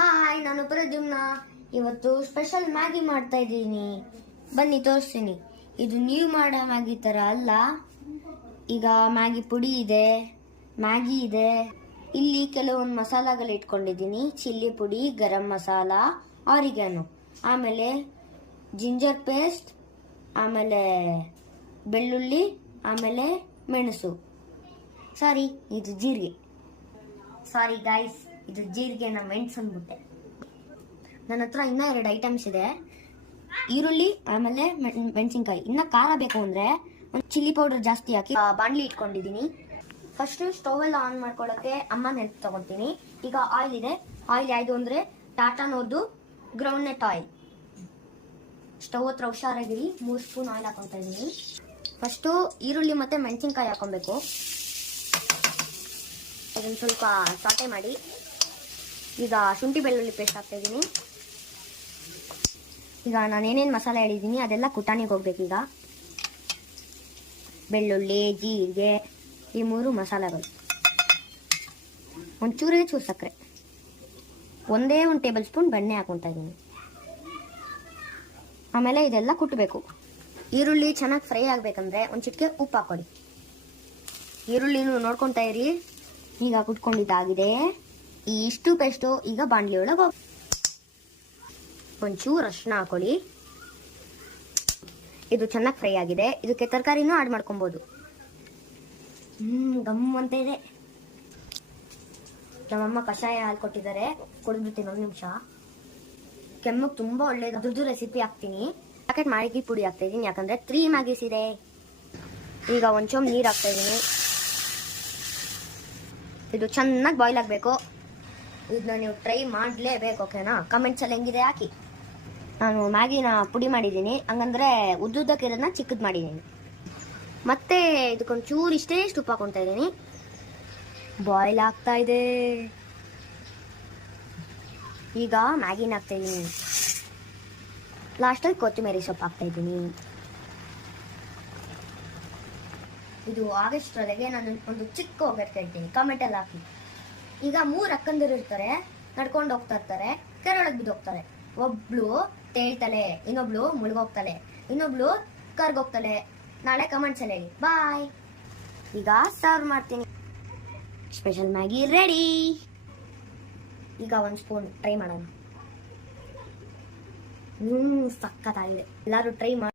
Hi, ನಾನು ಪ್ರದ್ಯುಮ್ನ. ಇವತ್ತು special Maggi ಮಾಡ್ತಾ ಇದ್ದೀನಿ. ಬನ್ನಿ ತೋರಿಸ್ತೀನಿ. ಇದು ನೀವು ಮಾಡೋ ಮ್ಯಾಗಿ ಥರ ಅಲ್ಲ. ಈಗ ಮ್ಯಾಗಿ ಪುಡಿ ಇದೆ, ಮ್ಯಾಗಿ ಇದೆ. ಇಲ್ಲಿ ಕೆಲವೊಂದು ಮಸಾಲಾಗಳು ಇಟ್ಕೊಂಡಿದ್ದೀನಿ. ಚಿಲ್ಲಿ ಪುಡಿ, ಗರಂ ಮಸಾಲ, ಆರಿಗ್ಯಾನೋ, ಆಮೇಲೆ ಜಿಂಜರ್ ಪೇಸ್ಟ್, ಆಮೇಲೆ ಬೆಳ್ಳುಳ್ಳಿ, ಆಮೇಲೆ ಮೆಣಸು. ಸಾರಿ, ಇದು ಜೀರಿಗೆ. ಸಾರಿ ಗೈಸ್, ಇದು ಜೀರಿಗೆನ ಮೆಣಸು ಅಂದ್ಬಿಟ್ಟೆ. ನನ್ನ ಹತ್ರ ಇನ್ನೂ 2 ಐಟಮ್ಸ್ ಇದೆ. ಈರುಳ್ಳಿ ಆಮೇಲೆ ಮೆಣಸಿನ್ಕಾಯಿ. ಇನ್ನ ಖಾರ ಬೇಕು ಅಂದ್ರೆ ಒಂದು ಚಿಲ್ಲಿ ಪೌಡರ್ ಜಾಸ್ತಿ ಹಾಕಿ ಬಾಣಲಿ ಇಟ್ಕೊಂಡಿದ್ದೀನಿ. ಫಸ್ಟ್ ಸ್ಟವ್ ಎಲ್ಲ ಆನ್ ಮಾಡ್ಕೊಳ್ಳೋಕೆ ಅಮ್ಮ ನೆನಪು ತಗೊತೀನಿ. ಈಗ ಆಯಿಲ್ ಇದೆ. ಆಯಿಲ್ ಯಾವುದು ಅಂದ್ರೆ ಟಾಟಾನೋರ್ದು ಗ್ರೌಂಡ್ ನಟ್ ಆಯಿಲ್. ಸ್ಟವ್ ಹತ್ರ ಹುಷಾರಾಗಿರಿ. 3 ಸ್ಪೂನ್ ಆಯಿಲ್ ಹಾಕೊತಾ ಇದ್ದೀನಿ. ಫಸ್ಟು ಈರುಳ್ಳಿ ಮತ್ತೆ ಮೆಣಸಿನ್ಕಾಯಿ ಹಾಕೊಬೇಕು. ಅದನ್ನು ಸ್ವಲ್ಪ ಸಾಟೆ ಮಾಡಿ. ಈಗ ಶುಂಠಿ ಬೆಳ್ಳುಳ್ಳಿ ಪೇಸ್ಟ್ ಹಾಕ್ತಾ ಇದ್ದೀನಿ. ಈಗ ನಾನು ಏನೇನು ಮಸಾಲೆ ಹೇಳಿದ್ದೀನಿ ಅದೆಲ್ಲ ಕುಟಾಣಿಗೆ ಹೋಗ್ಬೇಕು. ಈಗ ಬೆಳ್ಳುಳ್ಳಿ, ಜೀರಿಗೆ, ಈ 3 ಮಸಾಲೆಗಳು, ಒಂಚೂರೇ ಚೂರು ಸಕ್ಕರೆ, 1 ಟೇಬಲ್ ಸ್ಪೂನ್ ಬೆಣ್ಣೆ ಹಾಕೊತಾ ಇದ್ದೀನಿ. ಆಮೇಲೆ ಇದೆಲ್ಲ ಕುಟ್ಟಬೇಕು. ಈರುಳ್ಳಿ ಚೆನ್ನಾಗಿ ಫ್ರೈ ಆಗ್ಬೇಕಂದ್ರೆ ಒಂದು ಚಿಟಿಕೆ ಉಪ್ಪು ಹಾಕೊಳ್ಳಿ. ಈರುಳ್ಳಿನೂ ನೋಡ್ಕೊತಾ ಇರಿ. ಈಗ ಕುಟ್ಕೊಂಡಿದ್ದಾಗಿದೆ. ಇಷ್ಟು ಪೇಸ್ಟು ಈಗ ಬಾಣಲಿ ಒಳಗೆ ಒಂಚೂರು ಅರಿಶಿನ ಹಾಕೊಳ್ಳಿ. ಇದು ಚೆನ್ನಾಗಿ ಫ್ರೈ ಆಗಿದೆ. ಇದಕ್ಕೆ ತರಕಾರಿನೂ ಆಡ್ ಮಾಡ್ಕೊಬೋದು. ಗಮ್ ಅಂತ ಇದೆ. ನಮ್ಮಮ್ಮ ಕಷಾಯ ಹಾಲು ಕೊಟ್ಟಿದ್ದಾರೆ, ಕುಡಿದ್ಬಿಡ್ತೀನಿ. 1 ನಿಮಿಷ. ಕೆಮ್ಮಿಗೆ ತುಂಬಾ ಒಳ್ಳೇದು. ಅದ್ರದ್ದು ರೆಸಿಪಿ ಹಾಕ್ತೀನಿ. ಪ್ಯಾಕೆಟ್ ಮ್ಯಾಗಿ ಪುಡಿ ಹಾಕ್ತಾ ಇದ್ದೀನಿ, ಯಾಕಂದ್ರೆ 3 ಮ್ಯಾಗೀಸ್ ಇದೆ. ಈಗ ಒಂದು ಚೊಂಬು ನೀರು ಹಾಕ್ತಾ ಇದ್ದೀನಿ. ಇದು ಚೆನ್ನಾಗಿ ಬಾಯ್ಲ್ ಆಗಬೇಕು. ಇದನ್ನ ನೀವು ಟ್ರೈ ಮಾಡಲೇಬೇಕು, ಓಕೆನಾ? ಕಮೆಂಟ್ಸಲ್ಲಿ ಹೆಂಗಿದೆ ಹಾಕಿ. ನಾನು ಮ್ಯಾಗಿನ ಪುಡಿ ಮಾಡಿದ್ದೀನಿ, ಹಂಗಂದ್ರೆ ಉದ್ದುದ್ದಕ್ಕಿರೋದನ್ನ ಚಿಕ್ಕದು ಮಾಡಿದ್ದೀನಿ. ಮತ್ತೆ ಇದಕ್ಕೊಂದು ಚೂರು ಇಷ್ಟೇ ಉಪ್ಪು ಹಾಕೊತಾ ಇದ್ದೀನಿ. ಬಾಯ್ಲ್ ಆಗ್ತಾ ಇದೆ. ಈಗ ಮ್ಯಾಗಿನ ಹಾಕ್ತಾ ಇದ್ದೀನಿ. ಲಾಸ್ಟಲ್ಲಿ ಕೊತ್ತಂಬರಿ ಸೊಪ್ಪು ಹಾಕ್ತಾ ಇದ್ದೀನಿ. ಇದು ಆಗಷ್ಟರೊಳಗೆ ನಾನು ಒಂದು ಚಿಕ್ಕ ಒಗ್ಗಟ್ಟು ಕೇಳ್ತೀನಿ, ಕಮೆಂಟಲ್ಲಿ ಹಾಕಿ. ಈಗ 3 ಅಕ್ಕಂದಿರು ಇರ್ತಾರೆ, ನಡ್ಕೊಂಡು ಹೋಗ್ತಾ ಇರ್ತಾರೆ, ಕೆರೆಯೊಳಗೆ ಬಿದ್ದು ಹೋಗ್ತಾರೆ. ಒಬ್ಳು ತೇಳ್ತಾಳೆ, ಇನ್ನೊಬ್ಳು ಮುಳುಗೋಗ್ತಾಳೆ, ಇನ್ನೊಬ್ಳು ಕರ್ಗೋಗ್ತಾಳೆ. ನಾಳೆ ಕಮೆಂಟ್ಸ್ ಅಲ್ಲಿ ಹೇಳಿ. ಬಾಯ್. ಈಗ ಸರ್ವ್ ಮಾಡ್ತೀನಿ. Special Maggi ready. ಈಗ 1 ಸ್ಪೂನ್ ಟ್ರೈ ಮಾಡೋಣ. ಸಖತ್ತಾಗಿದೆ. ಎಲ್ಲರೂ ಟ್ರೈ ಮಾಡಿ.